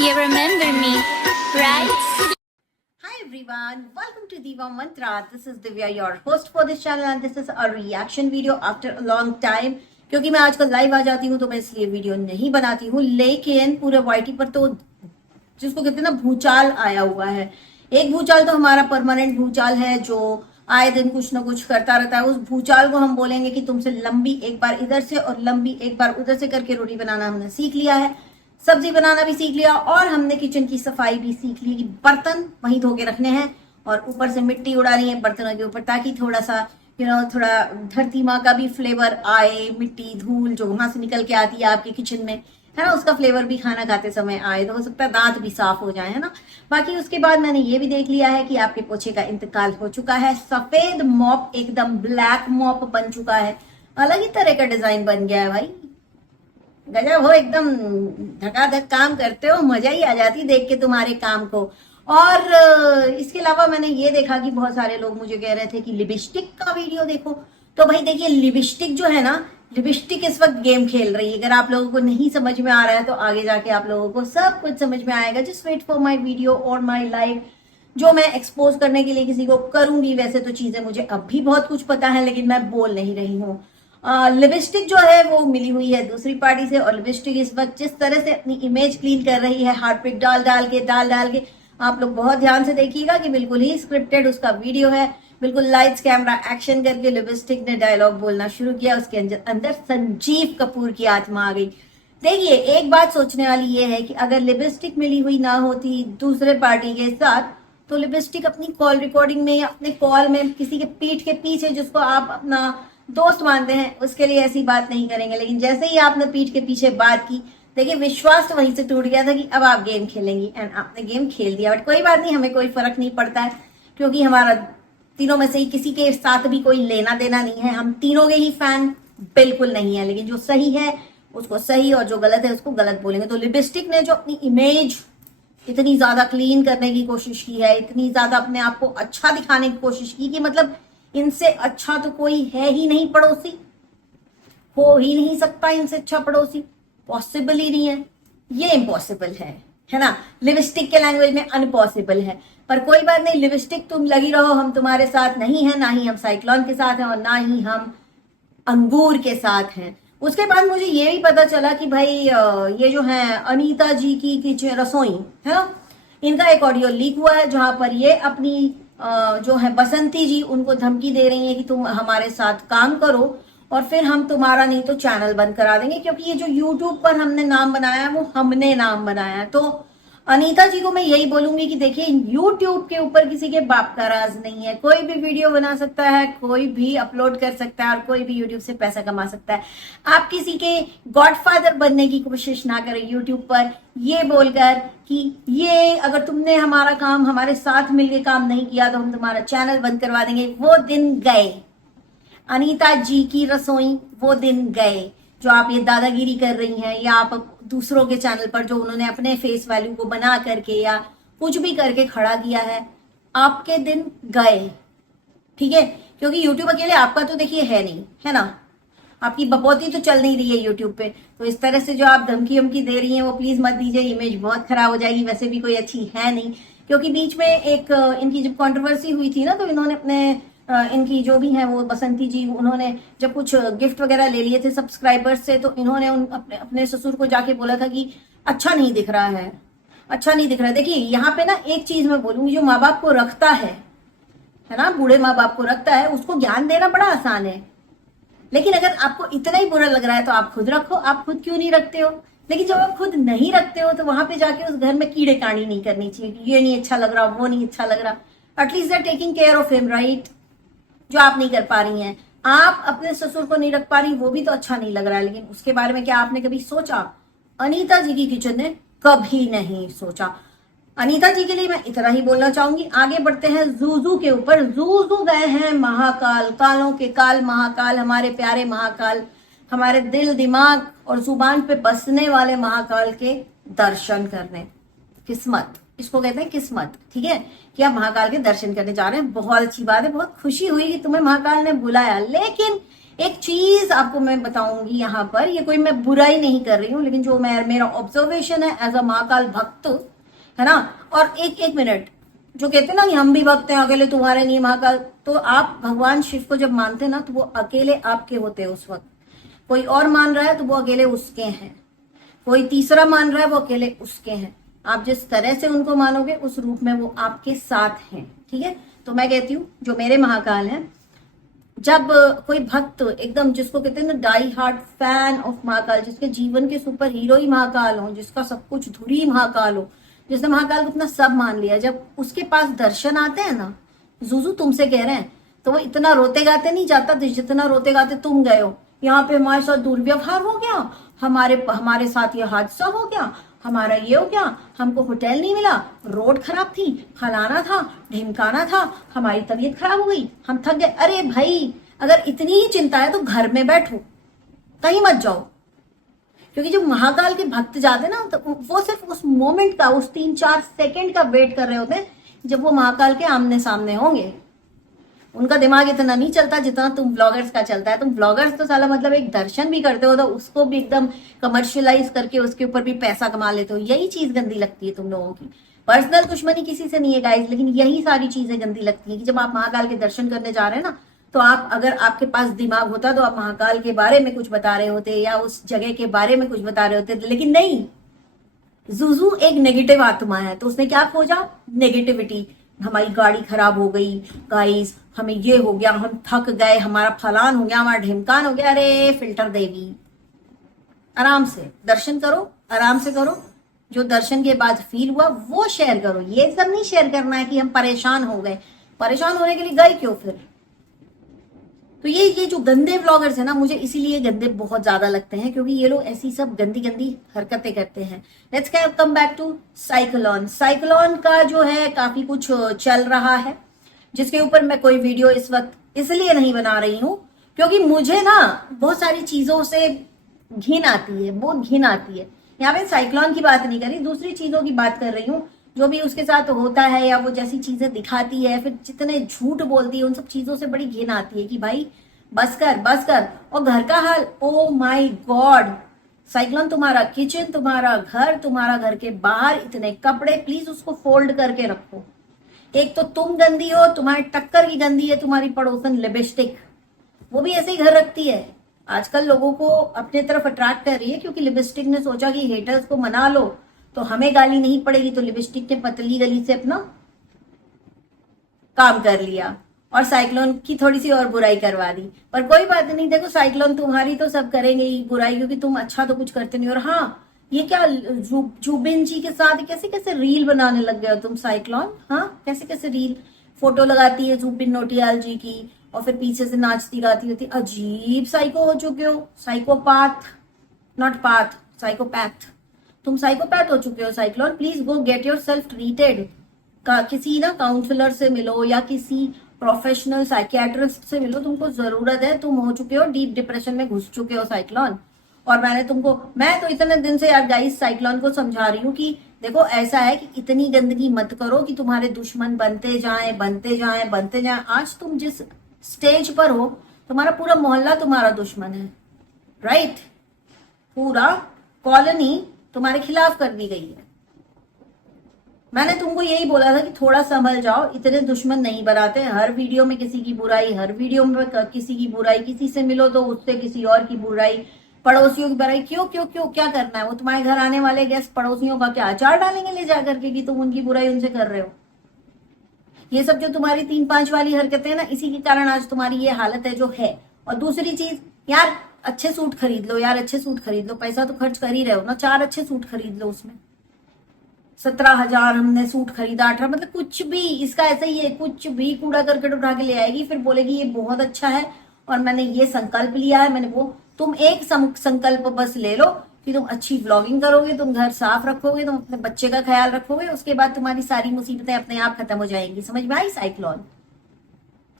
You remember me, right? Hi everyone, welcome to Diva Mantra. This is Divya, your host for this channel, and this is a reaction video after a long time. क्योंकि मैं आजकल live आ जाती हूँ तो मैं इसलिए video नहीं बनाती हूँ, लेकिन पूरे वाईटी पर तो जिसको कहते हैं ना भूचाल आया हुआ है। एक भूचाल तो हमारा परमानेंट भूचाल है जो आए दिन कुछ ना कुछ करता रहता है। उस भूचाल को हम बोलेंगे कि तुमसे लंबी एक बार इधर से और लंबी एक बार उधर से करके रोटी बनाना हमने सीख लिया है, सब्जी बनाना भी सीख लिया, और हमने किचन की सफाई भी सीख ली कि बर्तन वहीं धो के रखने हैं और ऊपर से मिट्टी उड़ानी है बर्तनों के ऊपर, ताकि थोड़ा सा थोड़ा धरती माँ का भी फ्लेवर आए, मिट्टी धूल जो वहां से निकल के आती है आपके किचन में, है ना, उसका फ्लेवर भी खाना खाते समय आए, तो हो सकता है दांत भी साफ हो जाए, है ना। बाकी उसके बाद मैंने ये भी देख लिया है कि आपके पोछे का इंतकाल हो चुका है। सफेद मॉप एकदम ब्लैक मॉप बन चुका है, अलग ही तरह का डिजाइन बन गया है भाई, गजब हो, एकदम धकाधक काम करते हो, मजा ही आ जाती देख के तुम्हारे काम को। और इसके अलावा मैंने ये देखा कि बहुत सारे लोग मुझे कह रहे थे कि लिपस्टिक का वीडियो देखो, तो भाई देखिए लिपस्टिक जो है ना, लिपस्टिक इस वक्त गेम खेल रही है। अगर आप लोगों को नहीं समझ में आ रहा है तो आगे जाके आप लोगों को सब कुछ समझ में आएगा। Just wait for my video और माई लाइव जो मैं एक्सपोज करने के लिए किसी को करूंगी। वैसे तो चीजें मुझे अब भी बहुत कुछ पता है, लेकिन मैं बोल नहीं रही हूँ। लिपस्टिक जो है वो मिली हुई है दूसरी पार्टी से, और लिपस्टिक इस वक्त जिस तरह से अपनी इमेज क्लीन कर रही है हार्पिक डाल डाल के आप लोग बहुत ध्यान से देखिएगा कि बिल्कुल ही स्क्रिप्टेड उसका वीडियो है। बिल्कुल लाइट्स कैमरा एक्शन करके लिपस्टिक ने डायलॉग बोलना शुरू किया, उसके अंदर संजीव कपूर की आत्मा आ गई। देखिए एक बात सोचने वाली ये है कि अगर लिपस्टिक मिली हुई ना होती दूसरे पार्टी के साथ, तो लिपस्टिक अपनी कॉल रिकॉर्डिंग में या अपने कॉल में किसी के पीठ के पीछे जिसको आप अपना दोस्त मानते हैं उसके लिए ऐसी बात नहीं करेंगे। लेकिन जैसे ही आपने पीठ के पीछे बात की, देखिए विश्वास तो वहीं से टूट गया था कि अब आप गेम खेलेंगी, एंड आपने गेम खेल दिया। बट कोई बात नहीं, हमें कोई फर्क नहीं पड़ता है, क्योंकि हमारा तीनों में से ही किसी के साथ भी कोई लेना देना नहीं है। हम तीनों के ही फैन बिल्कुल नहीं है, लेकिन जो सही है उसको सही और जो गलत है उसको गलत बोलेंगे। तो लिपस्टिक ने जो अपनी इमेज इतनी ज्यादा क्लीन करने की कोशिश की है, इतनी ज्यादा अपने आप को अच्छा दिखाने की कोशिश की कि मतलब इनसे अच्छा तो कोई है ही नहीं पड़ोसी, हो ही नहीं सकता इनसे अच्छा पड़ोसी, पॉसिबल ही नहीं है, ये इम्पॉसिबल है ना। लिपस्टिक के लैंग्वेज में अनपॉसिबल है। पर कोई बात नहीं, लिपस्टिक तुम लगी रहो, हम तुम्हारे साथ नहीं है, ना ही हम साइक्लोन के साथ हैं और ना ही हम अंगूर के साथ हैं। उसके बाद मुझे ये भी पता चला कि भाई ये जो है अनीता जी की किचन रसोई है ना, इनका एक ऑडियो लीक हुआ है जहां पर ये अपनी जो है बसंती जी उनको धमकी दे रही है कि तुम हमारे साथ काम करो और फिर हम तुम्हारा नहीं तो चैनल बंद करा देंगे, क्योंकि ये जो यूट्यूब पर हमने नाम बनाया है वो हमने नाम बनाया है। तो अनीता जी को मैं यही बोलूंगी कि देखिए यूट्यूब के ऊपर किसी के बाप का राज नहीं है, कोई भी वीडियो बना सकता है, कोई भी अपलोड कर सकता है और कोई भी यूट्यूब से पैसा कमा सकता है। आप किसी के गॉडफादर बनने की कोशिश ना करें यूट्यूब पर ये बोलकर कि ये अगर तुमने हमारा काम हमारे साथ मिलकर काम नहीं किया तो हम तुम्हारा चैनल बंद करवा देंगे। वो दिन गए, अनीता जी की रसोई वो दिन गए। जो आप ये दादागिरी कर रही हैं या आप दूसरों के चैनल पर जो उन्होंने अपने फेस वैल्यू को बना करके या कुछ भी करके खड़ा किया है, आपके दिन गए, ठीक है। क्योंकि यूट्यूब अकेले आपका तो देखिए है नहीं, है ना, आपकी बपौती तो चल नहीं रही है यूट्यूब पे। तो इस तरह से जो आप धमकी वमकी दे रही हैं वो प्लीज मत दीजिए, इमेज बहुत खराब हो जाएगी। वैसे भी कोई अच्छी है नहीं, क्योंकि बीच में एक इनकी जब कंट्रोवर्सी हुई थी ना, तो इन्होंने अपने इनकी जो भी है वो बसंती जी, उन्होंने जब कुछ गिफ्ट वगैरह ले लिए थे सब्सक्राइबर्स से, तो इन्होंने अपने ससुर को जाके बोला था कि अच्छा नहीं दिख रहा है, अच्छा नहीं दिख रहा है। देखिए यहाँ पे ना एक चीज मैं बोलूंगी, जो माँ बाप को रखता है ना, बूढ़े माँ बाप को रखता है, उसको ज्ञान देना बड़ा आसान है। लेकिन अगर आपको इतना ही बुरा लग रहा है तो आप खुद रखो, आप खुद क्यों नहीं रखते हो। लेकिन जब आप खुद नहीं रखते हो तो वहां पे जाके उस घर में कीड़े काड़ी नहीं करनी चाहिए कि ये नहीं अच्छा लग रहा, वो नहीं अच्छा लग रहा। At least they are taking care of him, right, जो आप नहीं कर पा रही हैं। आप अपने ससुर को नहीं रख पा रही, वो भी तो अच्छा नहीं लग रहा है, लेकिन उसके बारे में क्या आपने कभी सोचा? अनीता जी की किचन ने कभी नहीं सोचा। अनीता जी के लिए मैं इतना ही बोलना चाहूंगी। आगे बढ़ते हैं जूजू के ऊपर। जूजू गए हैं महाकाल, कालों के काल महाकाल, हमारे प्यारे महाकाल, हमारे दिल दिमाग और जुबान पे बसने वाले महाकाल के दर्शन करने। किस्मत इसको कहते हैं, किस्मत, ठीक है, कि आप महाकाल के दर्शन करने जा रहे हैं। बहुत अच्छी बात है, बहुत खुशी हुई कि तुम्हें महाकाल ने बुलाया। लेकिन एक चीज आपको मैं बताऊंगी यहाँ पर, ये कोई मैं बुराई नहीं कर रही हूँ, लेकिन जो मेरा ऑब्जर्वेशन है एज अ महाकाल भक्त, है ना। और एक मिनट, जो कहते हैं ना कि हम भी भक्त हैं, अकेले तुम्हारे नहीं महाकाल, तो आप भगवान शिव को जब मानते हैं ना, तो वो अकेले आपके होते हैं उस वक्त। कोई और मान रहा है तो वो अकेले उसके हैं, कोई तीसरा मान रहा है वो अकेले उसके हैं। आप जिस तरह से उनको मानोगे उस रूप में वो आपके साथ हैं, ठीक है। तो मैं कहती हूँ जो मेरे महाकाल हैं, जब कोई भक्त एकदम, जिसको कहते हैं ना die hard fan of Mahakal, जिसके जीवन के सुपर हीरो ही महाकाल हो, जिसका सब कुछ धुरी महाकाल हो, जिसने महाकाल को अपना सब मान लिया, जब उसके पास दर्शन आते हैं ना, जूजू तुमसे कह रहे हैं, तो वो इतना रोते गाते नहीं जाता जितना रोते गाते तुम गए हो। यहाँ पे हमारे साथ दुर्व्यवहार हो गया, हमारे साथ ये हादसा हो गया, हमारा ये हो गया, हमको होटल नहीं मिला, रोड खराब थी, फलाना था, ढिमकाना था, हमारी तबीयत खराब हो गई, हम थक गए। अरे भाई, अगर इतनी ही चिंता है तो घर में बैठो, कहीं मत जाओ। क्योंकि जब महाकाल के भक्त जाते ना, तो वो सिर्फ उस मोमेंट का, उस 3-4 सेकंड का वेट कर रहे होते हैं जब वो महाकाल के आमने सामने होंगे। उनका दिमाग इतना नहीं चलता जितना तुम व्लॉगर्स का चलता है। तुम व्लॉगर्स तो साला मतलब एक दर्शन भी करते हो तो उसको भी एकदम कमर्शियलाइज करके उसके ऊपर भी पैसा कमा लेते हो। यही चीज गंदी लगती है तुम लोगों की। पर्सनल दुश्मनी किसी से नहीं है गाइस, लेकिन यही सारी चीजें गंदी लगती है कि जब आप महाकाल के दर्शन करने जा रहे हैं ना, तो आप, अगर आपके पास दिमाग होता तो आप महाकाल के बारे में कुछ बता रहे होते या उस जगह के बारे में कुछ बता रहे होते, लेकिन नहीं। जूजू एक नेगेटिव आत्मा है, तो उसने क्या खोजा? नेगेटिविटी। हमारी गाड़ी खराब हो गई गाइस, हमें ये हो गया, हम थक गए, हमारा फलान हो गया, हमारा ढिमकान हो गया। अरे फिल्टर देवी, आराम से दर्शन करो, आराम से करो। जो दर्शन के बाद फील हुआ वो शेयर करो। ये सब नहीं शेयर करना है कि हम परेशान हो गए। परेशान होने के लिए गए क्यों फिर? तो ये जो गंदे व्लॉगर्स है ना, मुझे इसीलिए गंदे बहुत ज्यादा लगते हैं, क्योंकि ये लोग ऐसी सब गंदी गंदी हरकतें करते हैं। Let's come back to cyclone. Cyclone का जो है काफी कुछ चल रहा है, जिसके ऊपर मैं कोई वीडियो इस वक्त इसलिए नहीं बना रही हूँ क्योंकि मुझे ना बहुत सारी चीजों से घिन आती है, बहुत घिन आती है। यहाँ पे साइक्लोन की बात नहीं कर रही, दूसरी चीजों की बात कर रही हूँ, जो भी उसके साथ होता है या वो जैसी चीजें दिखाती है, फिर जितने झूठ बोलती है, उन सब चीजों से बड़ी घिन आती है कि भाई बस कर बस कर। और घर का हाल, ओ माय गॉड, साइक्लोन तुम्हारा किचन, तुम्हारा घर, तुम्हारा घर के बाहर इतने कपड़े, प्लीज उसको फोल्ड करके रखो। एक तो तुम गंदी हो, तुम्हारी टक्कर की गंदी है, तुम्हारी पड़ोसन लिपस्टिक, वो भी ऐसे ही घर रखती है। आजकल लोगों को अपने तरफ अट्रैक्ट कर रही है क्योंकि लिपस्टिक ने सोचा कि हेटर्स को मना लो तो हमें गाली नहीं पड़ेगी, तो लिपस्टिक ने पतली गली से अपना काम कर लिया और साइक्लोन की थोड़ी सी और बुराई करवा दी। पर कोई बात नहीं, देखो साइक्लोन तुम्हारी तो सब करेंगे ही बुराई, क्योंकि तुम अच्छा तो कुछ करते नहीं। और हाँ, ये क्या जुबिन जी के साथ कैसे कैसे रील बनाने लग गए हो तुम साइक्लोन? हाँ, कैसे कैसे रील, फोटो लगाती है जुबिन नौटियाल जी की और फिर पीछे से नाचती गाती होती। अजीब साइको हो चुके हो, साइकोपाथ, नॉट पाथ, साइकोपैथ। तुम साइकोपैथ हो चुके हो cyclone. Please go get your self treated. किसी ना काउंसलर से मिलो या किसी प्रोफेशनल साइकियाट्रिस्ट से मिलो, तुमको जरूरत है। तुम हो चुके हो डीप डिप्रेशन में, घुस चुके हो साइक्लोन। और मैं तो इतने दिन से यार गाइस साइक्लोन को समझा रही हूँ कि देखो ऐसा है कि इतनी गंदगी मत करो कि तुम्हारे दुश्मन बनते जाएं बनते जाएं बनते जाएं। आज तुम जिस स्टेज पर हो, तुम्हारा पूरा मोहल्ला तुम्हारा दुश्मन है, राइट? पूरा कॉलोनी तुम्हारे खिलाफ कर दी गई है। मैंने तुमको यही बोला था कि थोड़ा संभल जाओ, इतने दुश्मन नहीं बनाते। हर वीडियो में किसी की बुराई, हर वीडियो में किसी की बुराई, किसी से मिलो तो उससे किसी और की बुराई, पड़ोसियों की बुराई। क्यों क्यों क्यों, क्या करना है? वो तुम्हारे घर आने वाले गेस्ट पड़ोसियों का क्या अचार डालेंगे ले जा करके कि तुम उनकी बुराई उनसे कर रहे हो? ये सब जो तुम्हारी 3-5 वाली हरकतें हैं ना, इसी के कारण आज तुम्हारी ये हालत है जो है। और दूसरी चीज यार, अच्छे सूट खरीद लो यार, अच्छे सूट खरीद लो। पैसा तो खर्च कर ही रहे हो ना, 4 अच्छे सूट खरीद लो। उसमें 17,000 हमने सूट खरीदा, 18, मतलब कुछ भी। इसका ऐसा ही है, कुछ भी कूड़ा करकट उठा के ले आएगी, फिर बोलेगी ये बहुत अच्छा है और मैंने ये संकल्प लिया है, मैंने वो। तुम एक संकल्प बस ले लो कि तुम अच्छी व्लॉगिंग करोगे, तुम घर साफ रखोगे, तुम अपने बच्चे का ख्याल रखोगे, उसके बाद तुम्हारी सारी मुसीबतें अपने आप खत्म हो जाएंगी। समझ में आई साइक्लोन?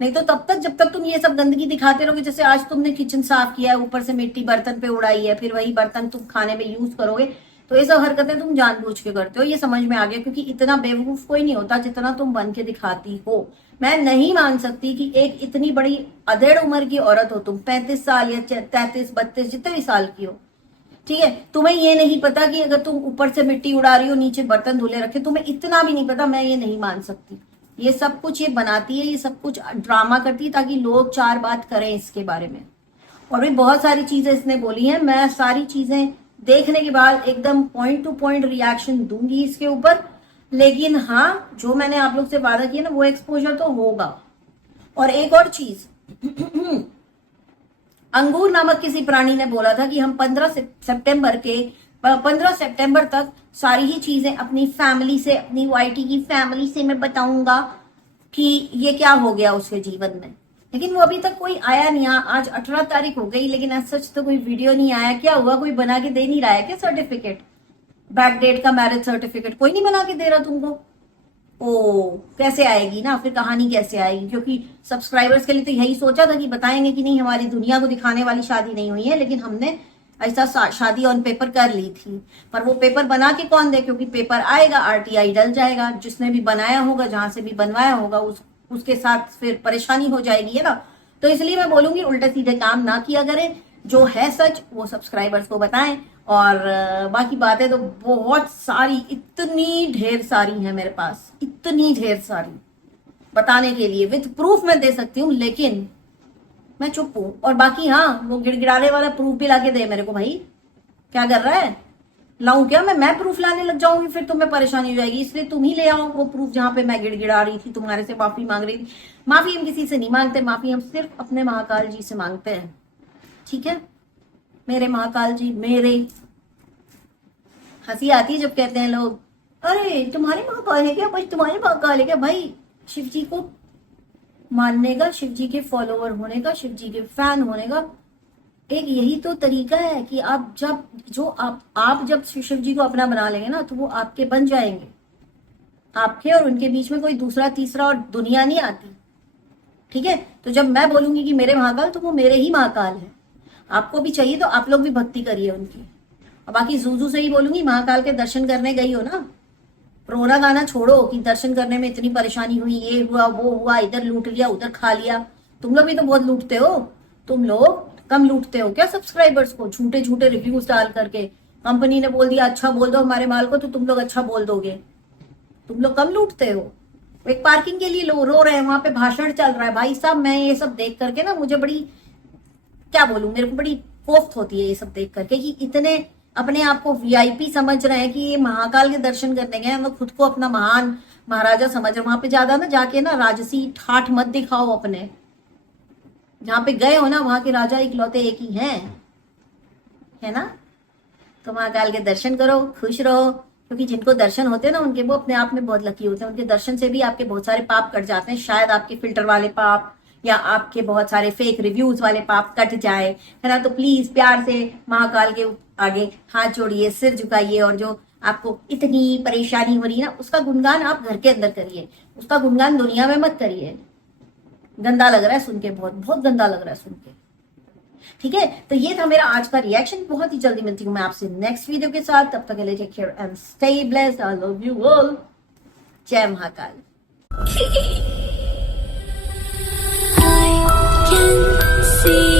नहीं तो तब तक, जब तक तुम ये सब गंदगी दिखाते रहोगे, जैसे आज तुमने किचन साफ किया है, ऊपर से मिट्टी बर्तन पे उड़ाई है, फिर वही बर्तन तुम खाने में यूज करोगे, तो ये सब हरकतें तुम जानबूझ के करते हो, ये समझ में आ गया, क्योंकि इतना बेवकूफ कोई नहीं होता जितना तुम बन के दिखाती हो। मैं नहीं मान सकती कि एक इतनी बड़ी अधेड़ उम्र की औरत हो तुम, 35 साल या 33 32 जितने भी साल की हो, ठीक है, तुम्हें ये नहीं पता कि अगर तुम ऊपर से मिट्टी उड़ा रही हो नीचे बर्तन धुले रखे, तुम्हें इतना भी नहीं पता। मैं ये नहीं मान सकती। ये सब कुछ ये बनाती है, ये सब कुछ ड्रामा करती है ताकि लोग चार बात करें इसके बारे में। और भी बहुत सारी चीजें इसने बोली हैं, मैं सारी चीजें देखने के बाद एकदम पॉइंट टू पॉइंट रिएक्शन दूंगी इसके ऊपर। लेकिन हाँ, जो मैंने आप लोग से वादा किया ना, वो एक्सपोजर तो होगा। और एक और चीज, अंगूर नामक किसी प्राणी ने बोला था कि हम 15 सितंबर तक सारी ही चीजें अपनी फैमिली से, अपनी वाईटी की फैमिली से मैं बताऊंगा कि ये क्या हो गया उसके जीवन में। लेकिन वो अभी तक कोई आया नहीं। आज 18 तारीख हो गई, लेकिन आज सच तो कोई वीडियो नहीं आया। क्या हुआ, कोई बना के दे नहीं रहा है क्या सर्टिफिकेट, बैकडेट का मैरिज सर्टिफिकेट? कोई नहीं बना के दे रहा तुमको। ओ, कैसे आएगी ना फिर कहानी, कैसे आएगी? क्योंकि सब्सक्राइबर्स के लिए तो यही सोचा था कि बताएंगे कि नहीं हमारी दुनिया को दिखाने वाली शादी नहीं हुई है, लेकिन हमने ऐसा शादी ऑन पेपर कर ली थी। पर वो पेपर बना के कौन दे, क्योंकि पेपर आएगा, आरटीआई डल जाएगा, जिसने भी बनाया होगा, जहां से भी बनवाया होगा, उसके साथ फिर परेशानी हो जाएगी, है ना। तो इसलिए मैं बोलूंगी उल्टे सीधे काम ना किया करें, जो है सच वो सब्सक्राइबर्स को बताएं। और बाकी बातें तो बहुत सारी, इतनी ढेर सारी है मेरे पास, इतनी ढेर सारी बताने के लिए, विद प्रूफ मैं दे सकती हूँ, लेकिन मैं चुप हूं। और बाकी हाँ, वो गिड़गिड़ाने वाला प्रूफ भी लाके दे मेरे को। भाई क्या कर रहा है, लाऊं क्या मैं प्रूफ लाने लग जाऊंगी फिर तुम्हें परेशानी हो जाएगी। इसलिए तुम ही ले आओ वो प्रूफ जहां पे मैं गिड़गिड़ा रही थी, तुम्हारे से माफी मांग रही थी। माफी हम किसी से नहीं मांगते, माफी हम सिर्फ अपने महाकाल जी से मांगते हैं, ठीक है। मेरे महाकाल जी, मेरे हंसी आती है जब कहते हैं लोग, अरे तुम्हारे महाकाल है क्या भाई, तुम्हारे महाकाल है क्या भाई। शिव जी को मानने का, शिव जी के फॉलोवर होने का, शिव जी के फैन होने का एक यही तो तरीका है कि आप जब शिव जी को अपना बना लेंगे ना, तो वो आपके बन जाएंगे। आपके और उनके बीच में कोई दूसरा तीसरा और दुनिया नहीं आती, ठीक है। तो जब मैं बोलूंगी कि मेरे महाकाल, तो वो मेरे ही महाकाल है। आपको भी चाहिए तो आप लोग भी भक्ति करिए उनकी। और बाकी जूजू से ही बोलूंगी, महाकाल के दर्शन करने गई हो ना, रोना गाना छोड़ो कि दर्शन करने में इतनी परेशानी हुई, ये हुआ वो हुआ, इधर लूट लिया उधर खा लिया। तुम लोग भी तो बहुत लूटते हो। तुम लोग कम लूटते हो क्या सब्सक्राइबर्स को, झूठे झूठे रिव्यूज डाल करके? कंपनी ने बोल दिया अच्छा बोल दो हमारे माल को, तो तुम लोग अच्छा बोल दोगे। तुम लोग कम लूटते हो। एक पार्किंग के लिए रो रहे हैं, वहां पे भाषण चल रहा है। भाई साहब, मैं ये सब देख करके ना, मुझे बड़ी, क्या बोलूं, मेरे को बड़ी कोफ्त होती है ये सब देख करके, कि इतने अपने आप को वीआईपी समझ रहे हैं कि ये महाकाल के दर्शन करने गए, हम खुद को अपना महान महाराजा समझ रहे। वहां पे ज्यादा ना जाके ना राजसी ठाठ मत दिखाओ अपने। जहां पे गए हो ना, वहां के राजा इकलौते एक ही हैं, है ना। तो महाकाल के दर्शन करो, खुश रहो, क्योंकि जिनको दर्शन होते हैं ना, उनके वो अपने आप में बहुत लकी होते हैं। उनके दर्शन से भी आपके बहुत सारे पाप कट जाते हैं। शायद आपके फिल्टर वाले पाप या आपके बहुत सारे फेक रिव्यूज वाले पाप कट जाए, है ना। तो प्लीज प्यार से महाकाल के आगे हाथ जोड़िए, सिर झुकाइए, और जो आपको इतनी परेशानी हो रही है ना, उसका गुणगान आप घर के अंदर करिए, उसका गुणगान दुनिया में मत करिए। गंदा लग रहा है सुन के, बहुत बहुत गंदा लग रहा है सुन के, ठीक है। तो ये था मेरा आज का रिएक्शन। बहुत ही जल्दी मिलती हूँ मैं आपसे नेक्स्ट वीडियो के साथ। तब तक के लिए take care and stay blessed. I love you all. जय महाकाल। I can see